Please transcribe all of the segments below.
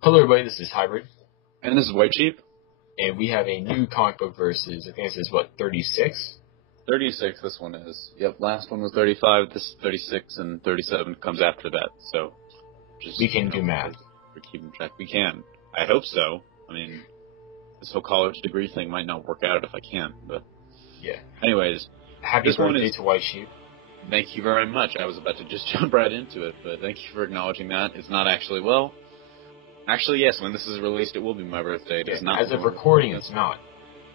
Hello, everybody. This is Hybrid, And this is White Sheep. and we have a new comic book versus. I think this is what 36. 36, this one is. Yep, last one was 35, this is 36, and 37 comes after that. So, just, We can do math. We're keeping track. We can. I hope so. I mean, this whole college degree thing might not work out if I can, but. Yeah. Anyways. Happy birthday to White Sheep. Thank you very much. I was about to just jump right into it, but thank you for acknowledging that. It's not actually, well. Actually, yes, when this is released, it will be my birthday. It is not. As of recording, it's not.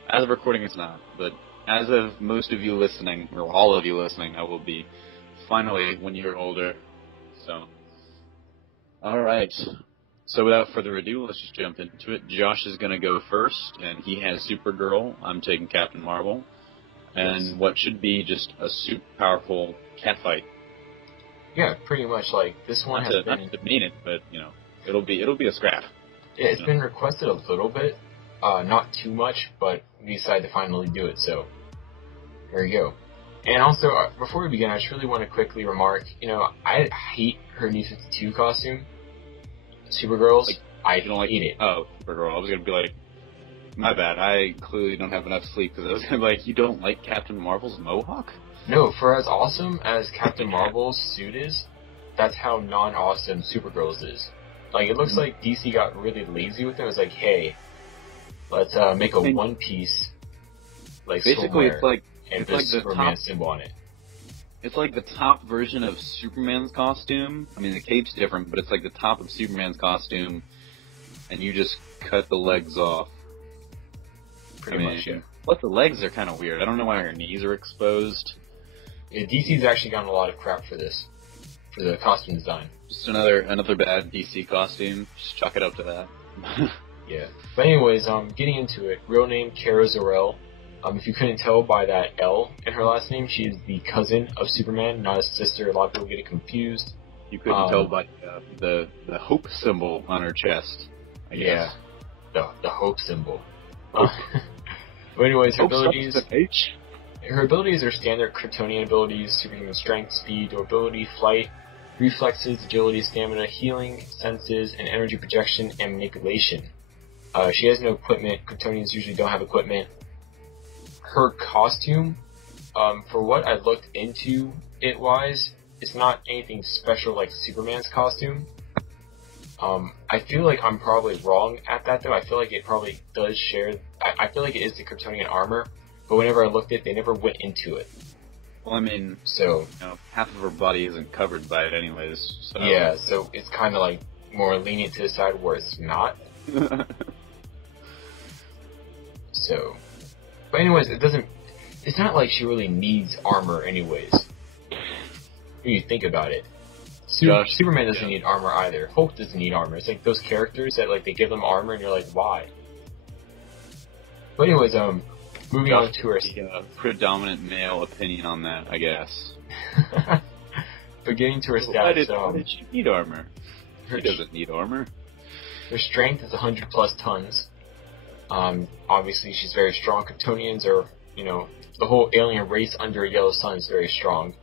As of recording, it's not. But as of most of you listening, or all of you listening, I will be finally 1 year older. So, alright. So without further ado, let's just jump into it. Josh is going to go first, and he has Supergirl. I'm taking Captain Mar-Vell. And what should be just a super powerful cat fight. Yeah, pretty much. Like, this one has been... Not to mean it, but, you know. It'll be a scrap. Yeah, it's been requested a little bit, not too much, but we decided to finally do it, so there you go. And also, before we begin, I just really want to quickly remark, I hate her New 52 costume, Supergirl's. Like, I hate it. Oh, Supergirl. I was going to be like, my bad, I clearly don't have enough sleep, because I was going to be like, you don't like Captain Marvel's mohawk? No, for as awesome as Captain Marvel's suit is, that's how non-awesome Supergirl's is. Like, it looks like DC got really lazy with it. It was like, hey, let's make a one-piece, like, basically, swimwear, it's like and put a Superman symbol on it. It's like the top version of Superman's costume. I mean, the cape's different, but it's like the top of Superman's costume, and you just cut the legs off. Pretty much, yeah. Plus, the legs are kind of weird. I don't know why her knees are exposed. Yeah, DC's actually gotten a lot of crap for this, for the costume design. Just another bad DC costume. Just chalk it up to that. Yeah. But anyways, getting into it. Real name, Kara Zor-El. If you couldn't tell by that L in her last name, she is the cousin of Superman, not his sister. A lot of people get it confused. You couldn't tell by the hope symbol on her chest, I guess. Yeah. The hope symbol. But anyways, her abilities... Her abilities are standard Kryptonian abilities: superhuman strength, speed, durability, flight, reflexes, agility, stamina, healing, senses, and energy projection and manipulation. She has no equipment. Kryptonians usually don't have equipment. Her costume, for what I looked into it-wise, it's not anything special like Superman's costume. I feel like I'm probably wrong at that, though. I feel like it probably does share... I feel like it is the Kryptonian armor, but whenever I looked at it, they never went into it. Well, I mean, so half of her body isn't covered by it anyways. So. Yeah, so it's kind of like more lenient to the side where it's not. So, but anyways, it's not like she really needs armor anyways. When you think about it. Superman doesn't need armor either. Hulk doesn't need armor. It's like those characters that like they give them armor and you're like, why? But anyways, moving on to her... predominant male opinion on that, I guess. But getting to her stats... Why did she need armor? She doesn't need armor. Her strength is 100 plus tons. Obviously, she's very strong. Kryptonians are, the whole alien race under a yellow sun is very strong.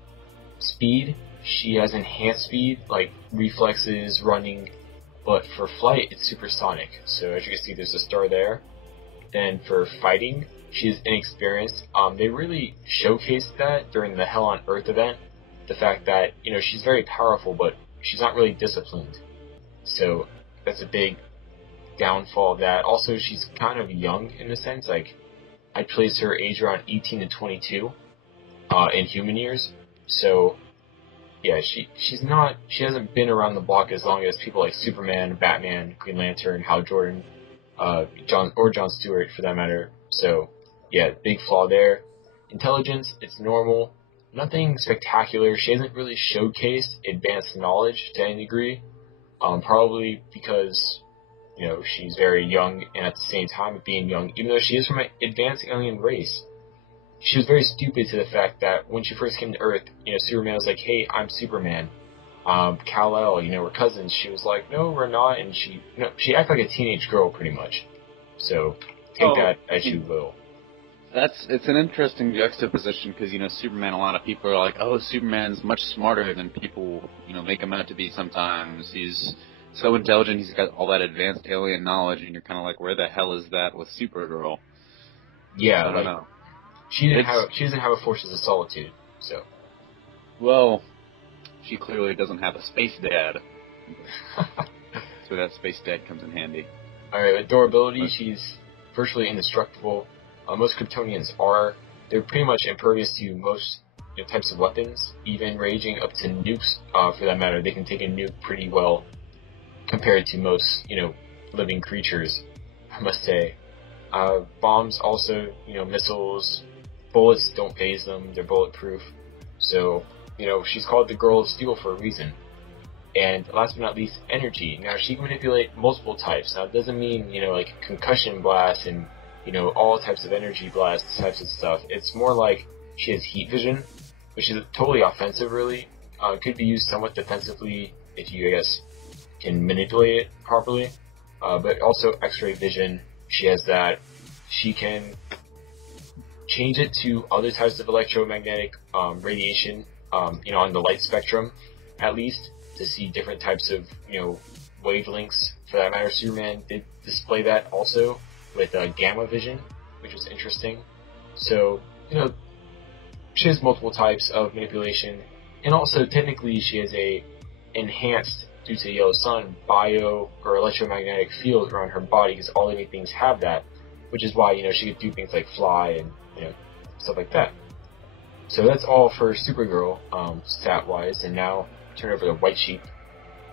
Speed, she has enhanced speed, like reflexes, running. But for flight, it's supersonic. So as you can see, there's a star there. Then for fighting... She's inexperienced. They really showcased that during the Hell on Earth event. The fact that, she's very powerful, but she's not really disciplined. So, that's a big downfall of that. Also, she's kind of young in a sense. Like, I'd place her age around 18 to 22 in human years. So, yeah, she hasn't been around the block as long as people like Superman, Batman, Green Lantern, Hal Jordan, John Stewart for that matter. So, yeah, big flaw there. Intelligence, it's normal. Nothing spectacular. She hasn't really showcased advanced knowledge to any degree. Probably because, she's very young, and at the same time of being young, even though she is from an advanced alien race, she was very stupid to the fact that when she first came to Earth, Superman was like, hey, I'm Superman. Kal-El, we're cousins. She was like, no, we're not, and she acted like a teenage girl pretty much. So... Take that as you will. It's an interesting juxtaposition because, Superman, a lot of people are like, oh, Superman's much smarter than people, make him out to be sometimes. He's so intelligent. He's got all that advanced alien knowledge, and you're kind of like, where the hell is that with Supergirl? Yeah, I don't know. She doesn't have a Forces of Solitude, so. Well, she clearly doesn't have a space dad. So that space dad comes in handy. Alright, with durability, she's virtually indestructible. Most Kryptonians are. They're pretty much impervious to most types of weapons, even ranging up to nukes, for that matter. They can take a nuke pretty well compared to most, living creatures, I must say. Bombs also, missiles, bullets don't phase them, they're bulletproof. So, she's called the Girl of Steel for a reason. And last but not least, energy. Now, she can manipulate multiple types. Now, it doesn't mean, like concussion blasts and, all types of energy blasts, types of stuff. It's more like she has heat vision, which is totally offensive, really. It could be used somewhat defensively if you, I guess, can manipulate it properly. But also X-ray vision. She has that. She can change it to other types of electromagnetic radiation, on the light spectrum, at least, to see different types of, wavelengths. For that matter, Superman did display that also with gamma vision, which was interesting. So, she has multiple types of manipulation, and also technically she has a enhanced, due to the yellow sun, bio or electromagnetic field around her body, because all living things have that, which is why, she could do things like fly and, stuff like that. So that's all for Supergirl, stat-wise, and now turn over to White Sheep.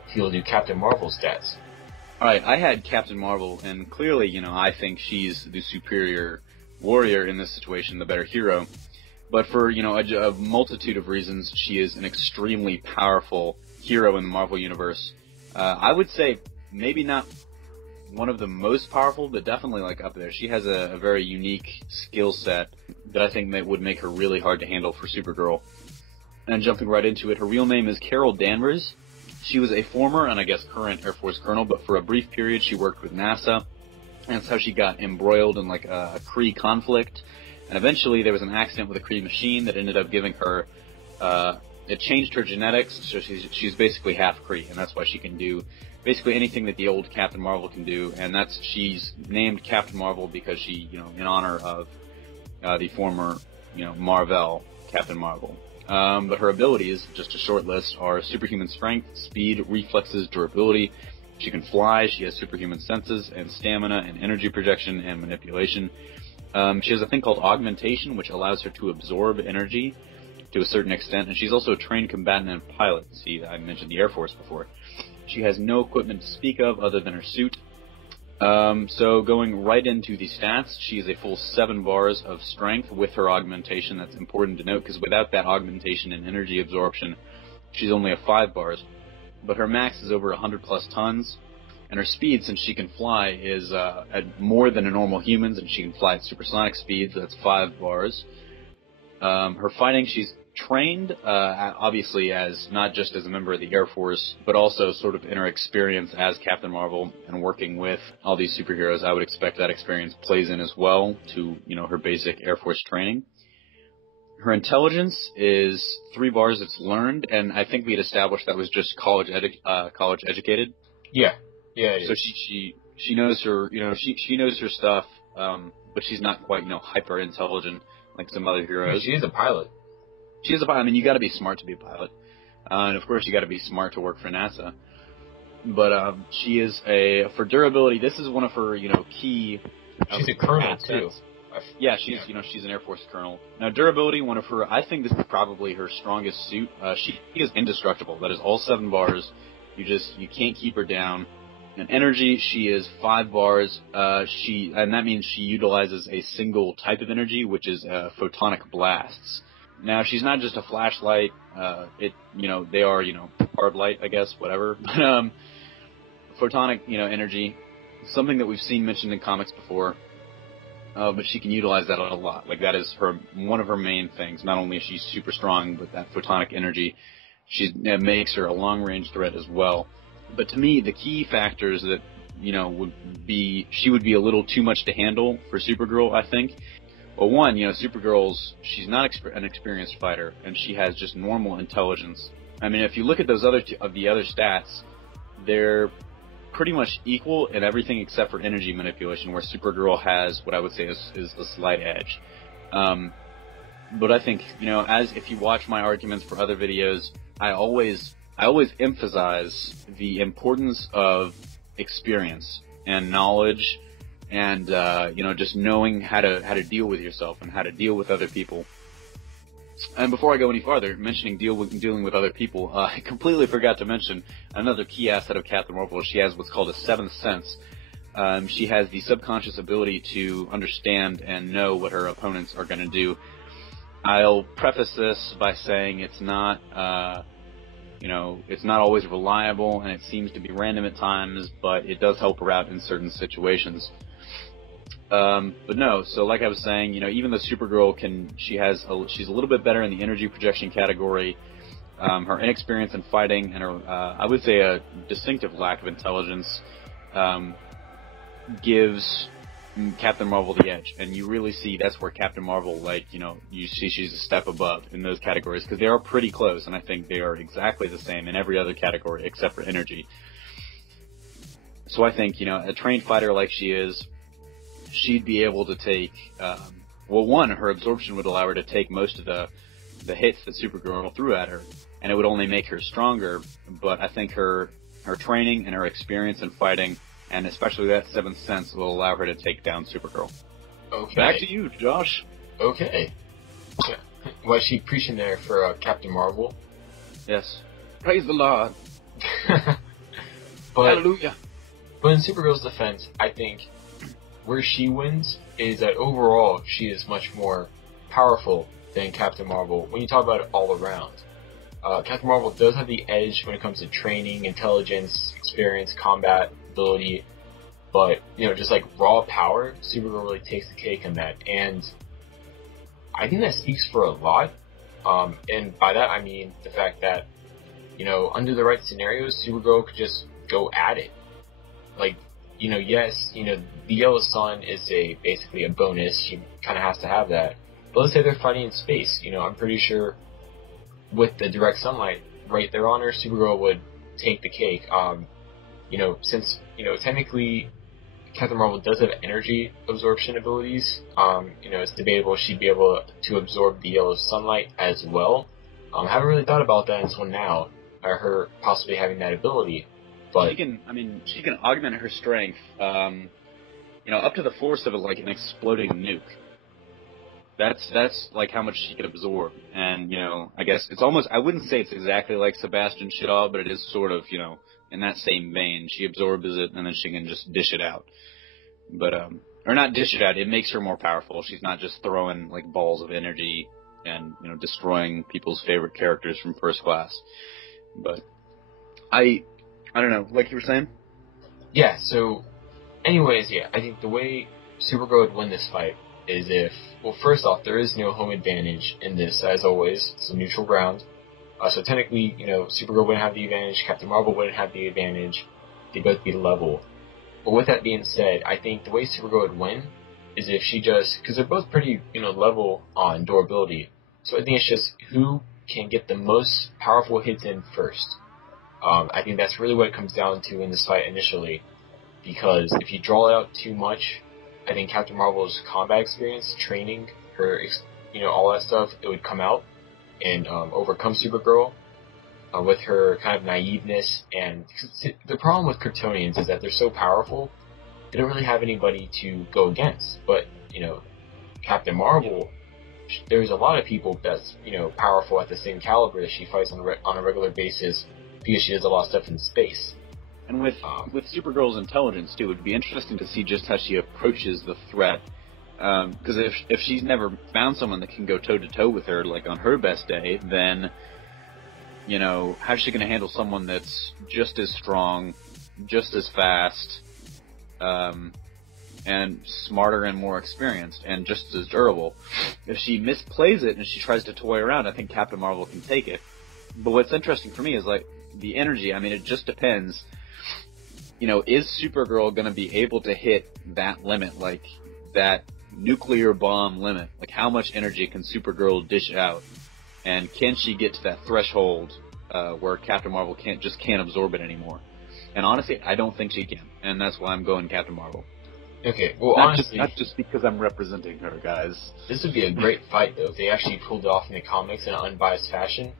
He'll do Captain Marvel stats. Alright, I had Captain Marvel, and clearly, I think she's the superior warrior in this situation, the better hero. But for, a multitude of reasons, she is an extremely powerful hero in the Marvel Universe. I would say maybe not one of the most powerful, but definitely up there. She has a very unique skill set that I think would make her really hard to handle for Supergirl. And jumping right into it, her real name is Carol Danvers. She was a former, and I guess current, Air Force colonel, but for a brief period she worked with NASA. And that's how she got embroiled in a Kree conflict. And eventually there was an accident with a Kree machine that ended up giving her, it changed her genetics, so she's basically half Kree, and that's why she can do basically anything that the old Captain Marvel can do, and she's named Captain Marvel because she, in honor of the former, Mar-Vell Captain Marvel. But her abilities, just a short list, are superhuman strength, speed, reflexes, durability. She can fly, she has superhuman senses, and stamina, and energy projection, and manipulation. She has a thing called augmentation, which allows her to absorb energy to a certain extent, and she's also a trained combatant and pilot. See, I mentioned the Air Force before. She has no equipment to speak of other than her suit. So going right into the stats, she is a full 7 bars of strength with her augmentation. That's important to note, because without that augmentation and energy absorption, she's only a 5 bars. But her max is over 100 plus tons, and her speed, since she can fly, is at more than a normal human's, and she can fly at supersonic speeds, so that's 5 bars. Her fighting, she's trained, obviously, as not just as a member of the Air Force, but also sort of in her experience as Captain Marvel and working with all these superheroes. I would expect that experience plays in as well to, her basic Air Force training. Her intelligence is 3 bars. It's learned, and I think we had established that was just college educated. Yeah. So she knows her, she knows her stuff, but she's not quite, hyper intelligent like some other heroes. She is a pilot. She is a pilot. I mean, you got to be smart to be a pilot, and of course, you got to be smart to work for NASA. But she is for durability. This is one of her, key. She's a colonel too. Yeah, she's an Air Force colonel. Now, durability, one of her. I think this is probably her strongest suit. She is indestructible. That is all 7 bars. You can't keep her down. And energy, she is 5 bars. And that means she utilizes a single type of energy, which is photonic blasts. Now, she's not just a flashlight. They are, hard light, I guess, whatever. But photonic, energy, something that we've seen mentioned in comics before. But she can utilize that a lot. That is one of her main things. Not only is she super strong, but that photonic energy, it makes her a long-range threat as well. But to me, the key factors that, she would be a little too much to handle for Supergirl, I think. Well, one, Supergirl's, she's not an experienced fighter, and she has just normal intelligence. I mean, if you look at those other stats, they're pretty much equal in everything except for energy manipulation, where Supergirl has what I would say is a slight edge. But I think, as if you watch my arguments for other videos, I always emphasize the importance of experience and knowledge, and just knowing how to deal with yourself and how to deal with other people. And before I go any farther, mentioning dealing with other people, I completely forgot to mention another key asset of Captain Marvel. She has what's called a seventh sense. She has the subconscious ability to understand and know what her opponents are going to do. I'll preface this by saying it's not always reliable, and it seems to be random at times, but it does help her out in certain situations. But no, so like I was saying, even though Supergirl she's a little bit better in the energy projection category, her inexperience in fighting and her, I would say, a distinctive lack of intelligence, gives Captain Marvel the edge. And you really see that's where Captain Marvel, you see she's a step above in those categories, because they are pretty close, and I think they are exactly the same in every other category except for energy. So I think, a trained fighter like she is, she'd be able to take, her absorption would allow her to take most of the hits that Supergirl threw at her, and it would only make her stronger. But I think her training and her experience in fighting, and especially that seventh sense, will allow her to take down Supergirl. Okay. Back to you, Josh. Okay. Was she preaching there for Captain Marvel? Yes. Praise the Lord. Hallelujah. But in Supergirl's defense, I think where she wins is that overall she is much more powerful than Captain Marvel when you talk about it all around. Captain Marvel does have the edge when it comes to training, intelligence, experience, combat, ability, but, just like raw power, Supergirl really takes the cake on that, and I think that speaks for a lot, and by that I mean the fact that, under the right scenarios, Supergirl could just go at it. Yes, the yellow sun is basically a bonus. She kind of has to have that. But let's say they're fighting in space. I'm pretty sure with the direct sunlight right there on her, Supergirl would take the cake. Since, technically Captain Marvel does have energy absorption abilities, it's debatable she'd be able to absorb the yellow sunlight as well. I haven't really thought about that until now, her possibly having that ability. But she can augment her strength, up to the force of an exploding nuke. That's like how much she could absorb. And, I guess it's almost, I wouldn't say it's exactly like Sebastian Shaw, but it is sort of, in that same vein. She absorbs it, and then she can just dish it out. But, or not dish it out, it makes her more powerful. She's not just throwing, balls of energy and, destroying people's favorite characters from First Class. But I don't know, like you were saying? Yeah, so, anyways, I think the way Supergirl would win this fight is if, first off, there is no home advantage in this, as always. It's a neutral ground. So technically, Supergirl wouldn't have the advantage, Captain Marvel wouldn't have the advantage. They'd both be level. But with that being said, I think the way Supergirl would win is if she just, because they're both pretty, level on durability. So I think it's just who can get the most powerful hits in first. I think that's really what it comes down to in this fight initially, because if you draw it out too much, I think Captain Marvel's combat experience, training, her, all that stuff, it would come out and overcome Supergirl with her kind of naiveness. And the problem with Kryptonians is that they're so powerful, they don't really have anybody to go against. But, Captain Marvel, there's a lot of people that's, powerful at the same caliber that she fights on a regular basis, because she does a lot of stuff in space. And with Supergirl's intelligence, too, it would be interesting to see just how she approaches the threat. Because if she's never found someone that can go toe-to-toe with her, on her best day, then, how's she going to handle someone that's just as strong, just as fast, and smarter and more experienced, and just as durable? If she misplays it and she tries to toy around, I think Captain Marvel can take it. But what's interesting for me is, the energy. It just depends. Is Supergirl going to be able to hit that limit, that nuclear bomb limit? How much energy can Supergirl dish out? And can she get to that threshold where Captain Marvel can't absorb it anymore? And honestly, I don't think she can. And that's why I'm going Captain Marvel. Okay, well, honestly, not just because I'm representing her, guys. this would be a great fight, though, if they actually pulled it off in the comics in an unbiased fashion.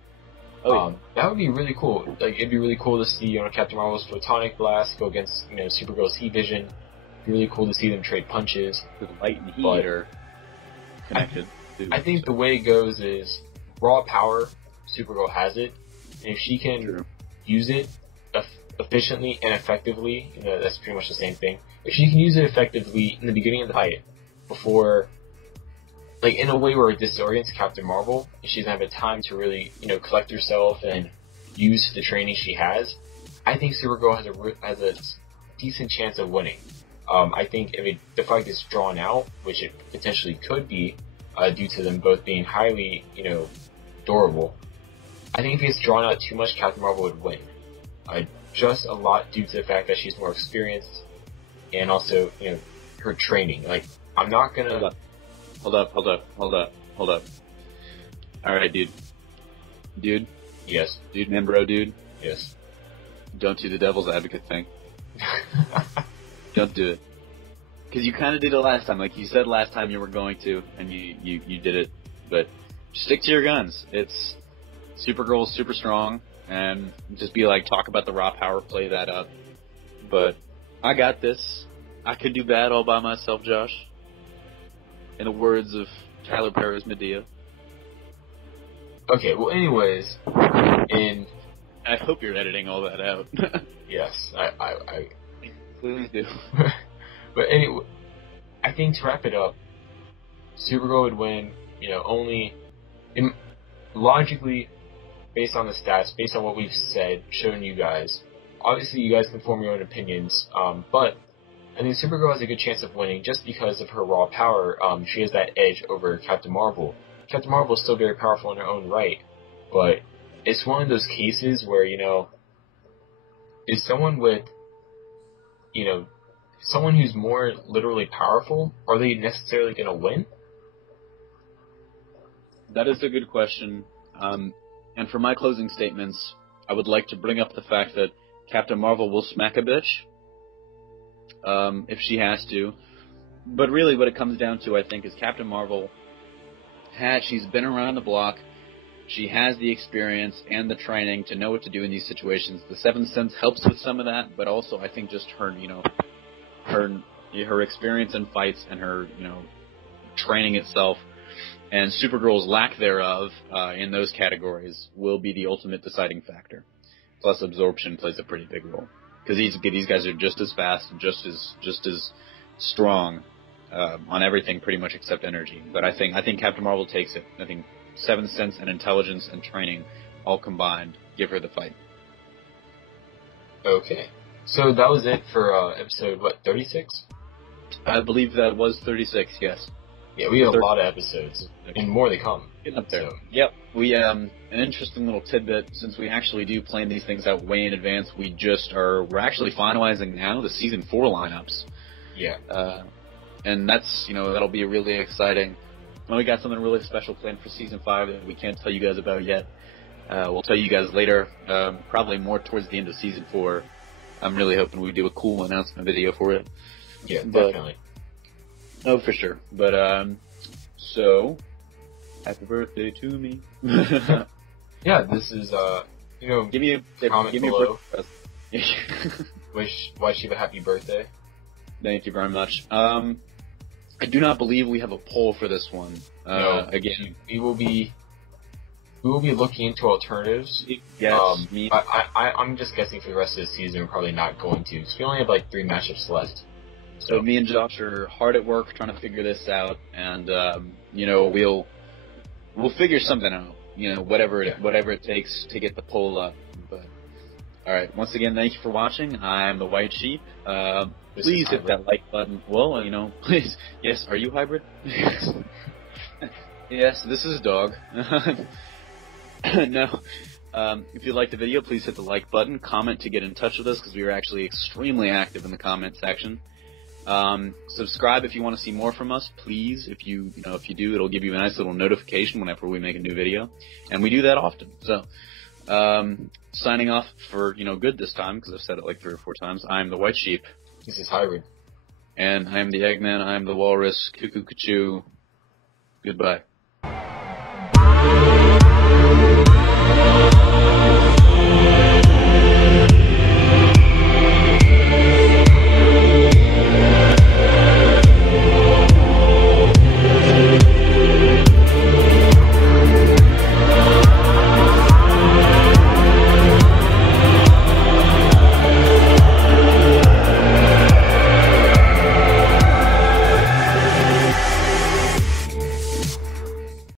That would be really cool. Like, it'd be really cool to see, Captain Marvel's Photonic Blast go against, Supergirl's Heat Vision. It'd be really cool to see them trade punches. The light and heat are connected. I think the way it goes is raw power, Supergirl has it, and if she can use it efficiently and effectively, that's pretty much the same thing. If she can use it effectively in the beginning of the fight, before, like, in a way where it disorients Captain Marvel, and she doesn't have the time to really, collect herself and use the training she has, I think Supergirl has a decent chance of winning. I think if the fight gets drawn out, which it potentially could be, due to them both being highly, durable, I think if it gets drawn out too much, Captain Marvel would win. Just a lot due to the fact that she's more experienced, and also, her training. Like, I'm not gonna... Hold up. Alright, dude. Dude? Yes. Dude, man, bro, dude? Yes. Don't do the devil's advocate thing. Don't do it. Because you kind of did it last time. Like you said last time you were going to, and you did it. But stick to your guns. It's... Supergirl's super strong, and just be like, talk about the raw power, play that up. But I got this. I could do bad all by myself, Josh. In the words of Tyler Perry's Medea. Okay, well, anyways, I hope you're editing all that out. Yes, I Please do. But anyway, I think to wrap it up, Supergirl would win, only logically, based on the stats, based on what we've said, shown you guys. Obviously, you guys can form your own opinions, but I think Supergirl has a good chance of winning just because of her raw power. She has that edge over Captain Marvel. Captain Marvel is still very powerful in her own right, but it's one of those cases where, is someone with, someone who's more literally powerful, are they necessarily going to win? That is a good question. And for my closing statements, I would like to bring up the fact that Captain Marvel will smack a bitch. If she has to. But really what it comes down to, I think, is Captain Marvel she's been around the block, she has the experience and the training to know what to do in these situations. The Seventh Sense helps with some of that, but also I think just her, her experience in fights and her, training itself, and Supergirl's lack thereof in those categories will be the ultimate deciding factor. Plus absorption plays a pretty big role. Because these guys are just as fast, just as strong on everything, pretty much except energy. But I think Captain Marvel takes it. I think Seventh Sense and intelligence and training, all combined, give her the fight. Okay, so that was it for episode 36? I believe that was 36. Yes. Yeah, we have a lot of episodes, and more to come. Getting up there. So. Yep. We an interesting little tidbit, since we actually do plan these things out way in advance. We're actually finalizing now the season 4 lineups. Yeah. And that's, that'll be really exciting. And we got something really special planned for season 5 that we can't tell you guys about yet. We'll tell you guys later, probably more towards the end of season 4. I'm really hoping we do a cool announcement video for it. Yeah, definitely. Oh, for sure. But, so, happy birthday to me. Yeah, this is, give me a comment below. Wish Shiva happy birthday. Thank you very much. I do not believe we have a poll for this one. No, again, we will be looking into alternatives. Yes, I'm just guessing for the rest of the season we're probably not going to, because we only have 3 matchups left. So me and Josh are hard at work trying to figure this out, and we'll figure something out. Whatever it takes to get the poll up. But all right, once again, thank you for watching. I'm the White Sheep. Please hit that like button. Well, please. Yes, are you hybrid? Yes, this is Dog. No. If you liked the video, please hit the like button. Comment to get in touch with us, because we are actually extremely active in the comment section. Subscribe if you want to see more from us, please. If you do, it'll give you a nice little notification whenever we make a new video, and we do that often. So, Signing off for, good this time, because I've said it like 3 or 4 times. I'm the White Sheep. This is Hybrid. And I am the Eggman. I am the Walrus. Cuckoo, cuckoo. Goodbye.